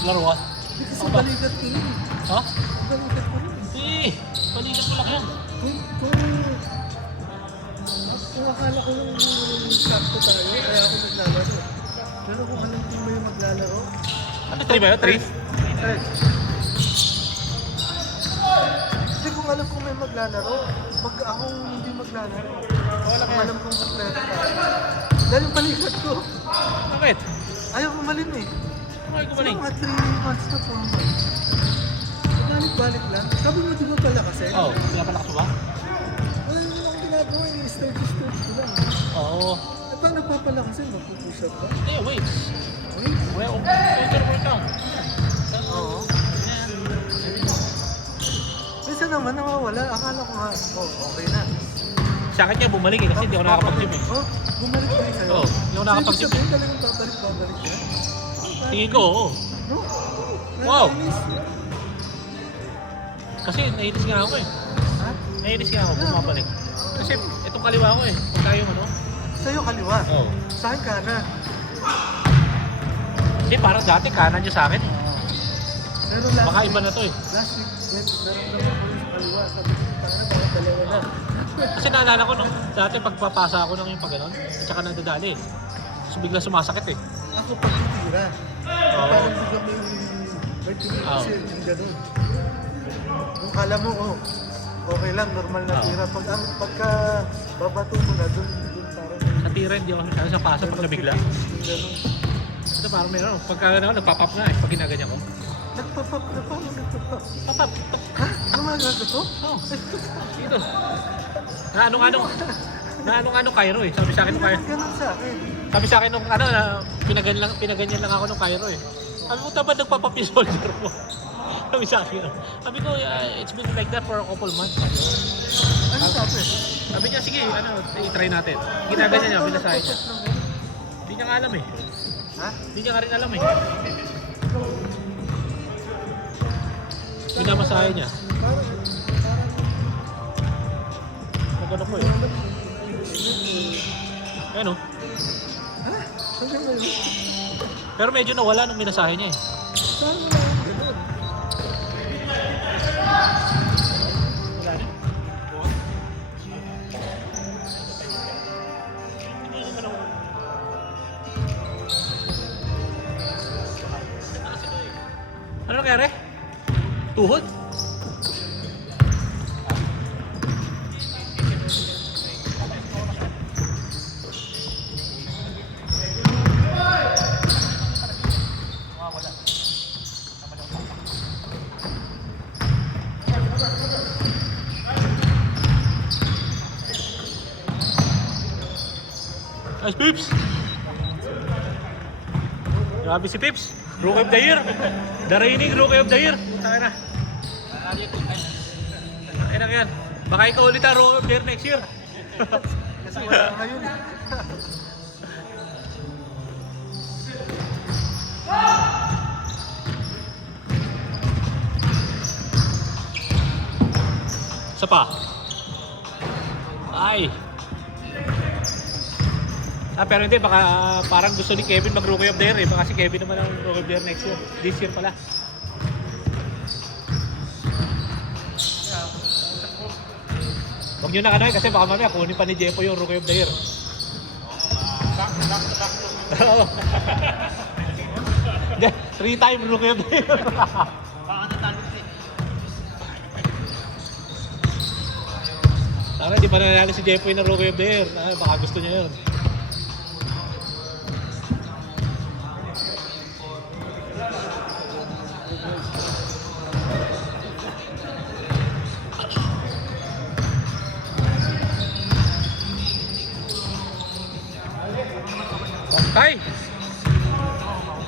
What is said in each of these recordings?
Laro ah. Hindi kasi balikat ko yun. Ha? Balikat ko yun. Eh, balikat mo lang yan. Kung akala ko nung sakto tayo, kaya ako naglalaro. Pero kung alam ko may maglalaro, Ano, 3 ba yun? 3? hindi kung alam ko may maglalaro, pag akong hindi maglalaro, kung alam kong maglalaro tayo. Dahil yung balikat ko, Bakit? ayaw kumalin eh. Ay, Sino gumaling. mga 3 months na 4 months? Balik-balik lang. Sabi mo di ba pala kasi? Oo, pinapalakas mo ba? Wala naman akong ginagawa, ini-sturge ko lang. Oo. At pag nagpapalakasin, magpupush up ka? Eh, wait. Wait. Well, overwork lang. Oo. Minsan naman nawawala. Akala ko nga, okay na. Sa akin niya bumalik eh, kasi hindi ako nakakapag-gym eh. Oh, bumalik pa rin sa'yo. Oo, hindi ako nakakapag-gym Ibig sabihin talagang babalik yan. Tingin ko, oo. No? Wow. Nakakainis. Kasi nainis nga ako eh. Ha? Nainis nga ako, bumabalik. Kasi itong kaliwa ko eh. Pagka yung ano. Sa'yo kaliwa. Oo. Sa akin kanan. Hindi, parang dati kanan niya sa akin eh. Pero last Baka week, iba na to eh. last week, naramdaman ko yung kaliwa. Sabi ko, kanan, parang dalawa na. Kasi naalala ko nung dati pagpapasa ako ng yung pag-ganon, at saka nadadali eh. So bigla sumasakit eh. Ako pagtitira. Oo. Parang bigla may tingin Oo. kasi yung gano'n. Nung kala mo, okay lang, normal na Oo. tira. Pagka babato mo na, dun parang Sa tira hindi ako masyado sa pasa pag nabigla. yung gano'n. Ito parang meron. Pagka gano'n, nagpapap nga eh. Pag ginaganyan ko. Nagpapap na paano nagpapap? Papap. Ha? Ano mga gagato? Oo. Dito. Na anong Cairo eh. Sabi sa akin Hindi nung Cairo. naman gano'n sa akin. Sabi sa akin nung ano, na pinaganyan lang ako nung Cairo eh. Sabi mo, ba nagpapap yung soldier mo? Sabi sa akin. Sabi ko, it's been like that for a couple months. Ano sabi? Sabi niya, sige, i-try natin. Ginaganyan niya, pinasahin niya. Hindi niya nga alam eh. Ha? Hindi niya nga rin alam eh. Pinamasahin niya. Parang Magano po eh. Ano? ha? Sabi mo yun? Pero medyo nawala nung minasahin niya eh. Saan mo lang gano'n? Wala na. Ano nangyari? Tuhod? Nice, Pips! Grabe si Pips! Rookie of the year! The reigning Rookie of the year! Puta na! Ay na yan! Baka ikaw ulit ang Rookie of the year next year! Kasi wala ngayon. Isa pa! Ay! Pero hindi, baka parang gusto ni Kevin mag-Rookie of the year eh. Baka si Kevin naman ang Rookie of the year next year. This year pala. Huwag nyo na ano eh, kasi baka mamaya kunin pa ni Jepo yung Rookie of the year. Oo. Hindi, 3-time Rookie of the year. Sana di pa nanalo si Jepo yung Rookie of the year. Baka gusto niya yun. Bantay!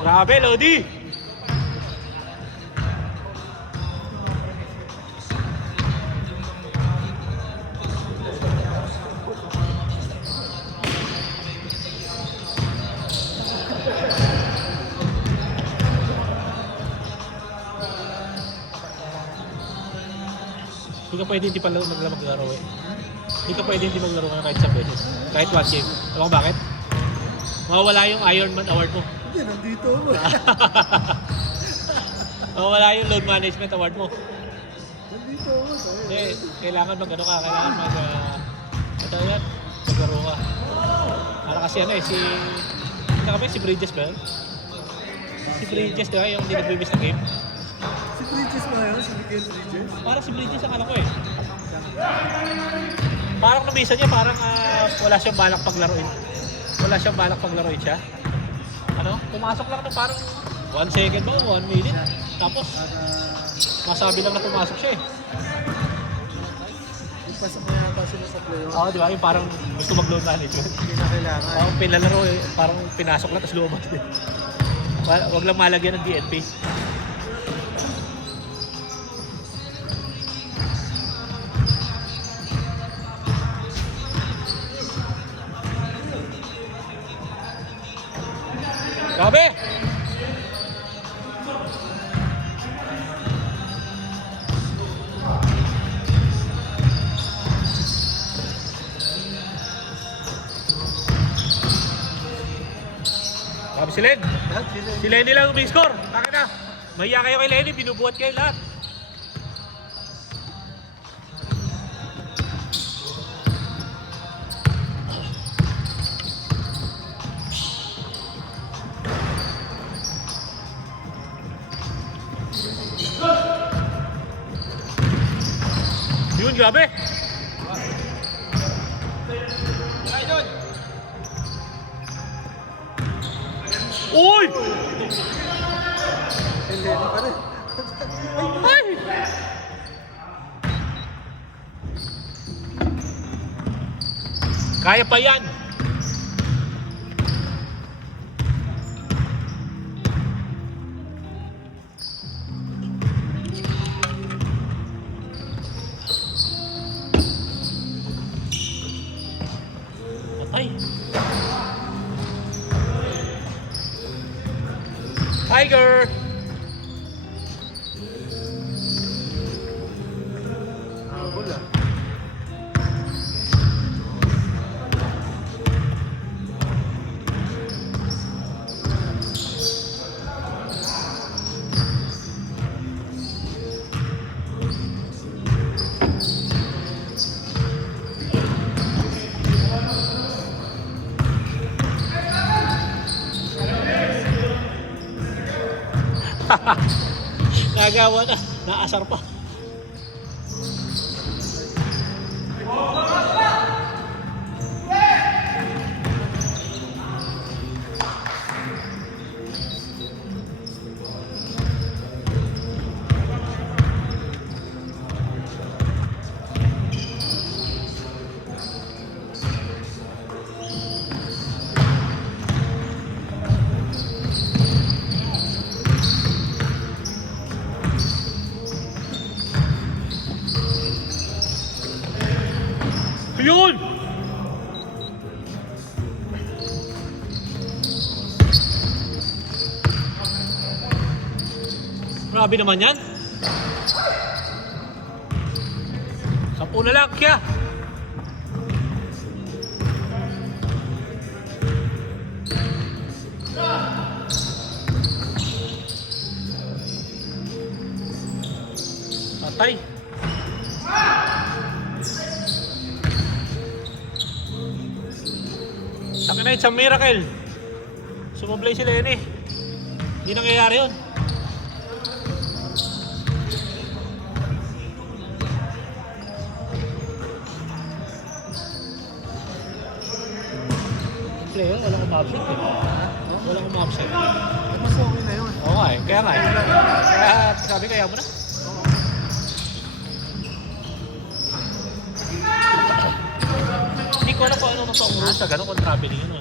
Grabe, Lodi! Hindi ka pwede hindi pala maglaro eh. Hindi ka pwede hindi maglaro ka kahit isang beses. Kahit one game. Alam mo bakit? Mawawala yung Ironman Award mo. Hindi, nandito ako. Mawala yung load management award mo. Nandito ako. Eh, kailangan mag-ano ka, kailangan mag... ito yan, maglaro ka. Para kasi ano eh, si Bridges ba yun? Si Bridges, di ba? Yung hindi nag-miss na game. Si Bridges ba yun? Si Miguel Bridges? Parang si Bridges ang alam ko eh. Parang namisa niya, parang wala siyang balak paglaruin. Wala siyang balak paglaruin siya. Ano? Pumasok lang na parang 1 second ba o 1 minute. Tapos, masabi lang na pumasok siya eh. Yung pasok na yata sila sa playoff. Oo, di ba? Yung parang gusto mag-load management. Hindi na kailangan. Parang pinalaro eh, parang pinasok lang tapos lumabas din. Wag lang malagyan ng DNP. Grabe! Grabe si Len. Lahat sila. Si Lenny lang yung score. Bakit na? Mahiya kayo kay Lenny, binubuhat kayo lahat. Yun, grabe. Uy! Hindi pa rin. Ay! Kaya pa yan. Patay. Tiger! Wala. Nagawa na. Naasar pa. Yun! Grabe naman yan. 10 na lang, kaya. Patay. Sakin na, it's a miracle. Sumablay si Lenny. Hindi nangyayari yun. Player, wala akong ma-upset eh. Wala akong ma-upset. Mas okay na yun. Oo nga eh, kaya nga eh. Kaya sabi kaya mo na. Hindi ko alam kung ano nasa sa gano'n kung traveling yun eh.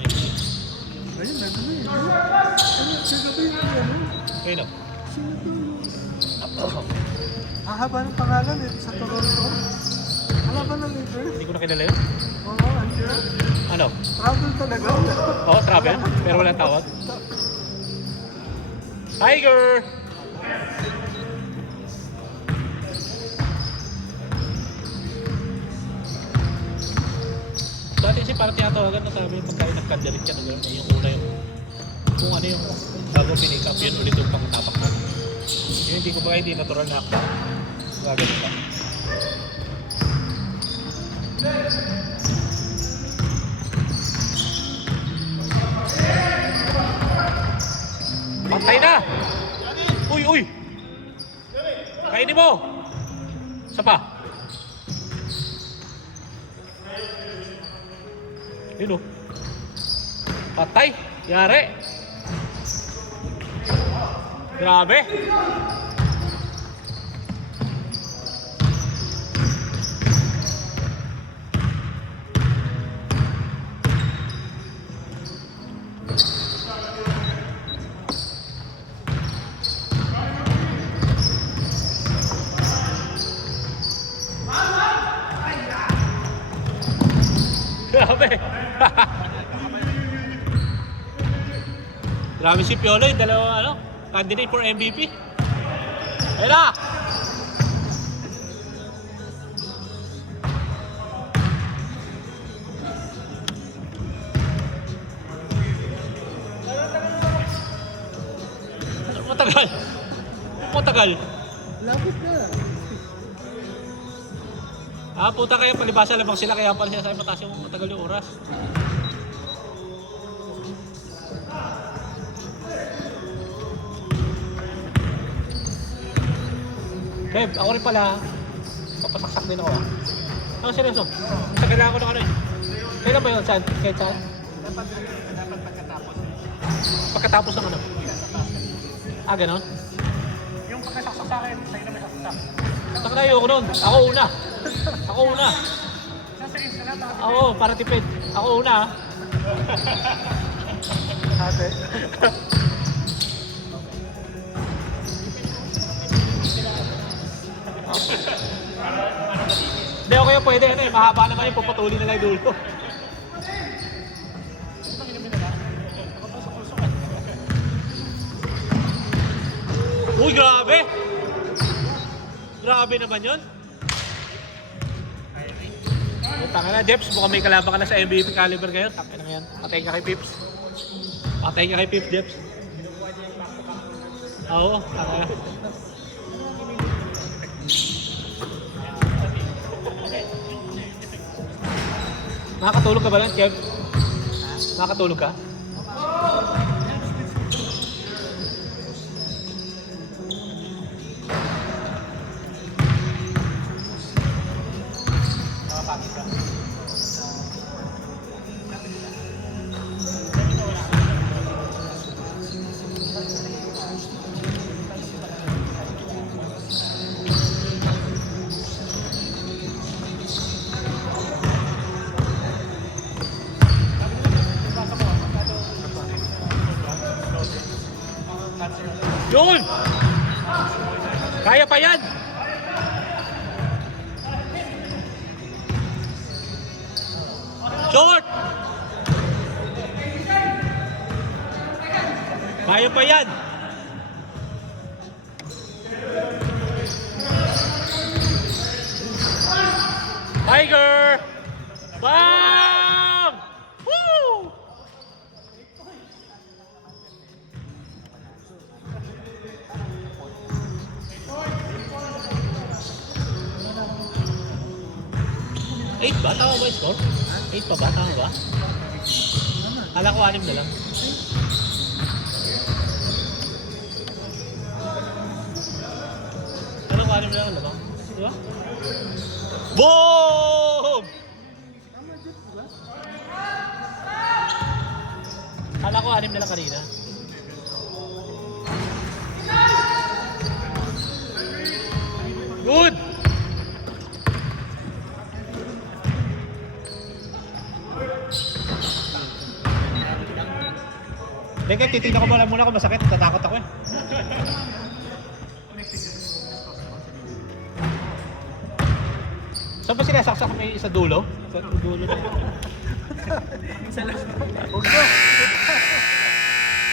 Ayun, nandun na yun. Sino ba yung ano? Okay no? Sino to? Ang haba ng pangalan eh, sa Toronto. Wala ba ng Lakers? Hindi ko na kilala yun. Oo, andyan. Ano? Travel talaga. Oo, travel. Pero walang tawag. Tiger! Dati kasi parang tinatawagan na sabi yung pagkain ng kandalit ka na gano'n. Yung una yung kung ano yung bago pinick up yun ulit yung pang tapak na. Yun hindi natural na hakbang. Gagawin ka. Pantay na! Uy, uy! Kainin mo! Isa pa. Yun o. Patay! Yari! Grabe! Grabe! Grabe si Piolo, yung dalawang candidate for MVP. Ayun na! Matagal. Matagal. Lapit na. Puta kayo, palibasa lamang sila kaya pala siya sa mataas yung matagal yung oras. Beb, ako rin pala. Papasaksak din ako seryoso? Sa kailangan ko ng Kailan ba yun? Saan? Kahit saan? Dapat pagkatapos. Pagkatapos ng ganon? Yung pagkasaksak sa akin, sa'yo na may saksak. Taka na ayoko nun. Ako una. Ako una. Sasayin ka na, Oo, para tipid. Ako una. Ate. Hindi, okay yung pwede. Mahaba naman yung puputulin na lang yung dulo. Uy, grabe! Grabe naman yun. Tanga na, Jeps. Mukhang may kalaban ka na sa MVP caliber ngayon. Tanga na yan. Patayin ka kay Pips. Patayin ka kay Pips, Jeps. Oo, tanga na. Nakakatulog ka ba lang, Jeff? Nakakatulog ka? Yun! Kaya pa yan! Short! Kaya pa yan! Tiger! Bam! Woo! Eight ba? Tama ba yung score? 8 pa ba? Tama ba? Kala ko 6 na lang. Kala ko 6 na lang ang labang. Di ba? Boom! Kala ko 6 na lang kanina. Good! Teka, titignan ko muna kung masakit. Tatakot ako eh. Saan ba sinasaksak may isa dulo? Sa dulo na. Isa lang. Huwag na.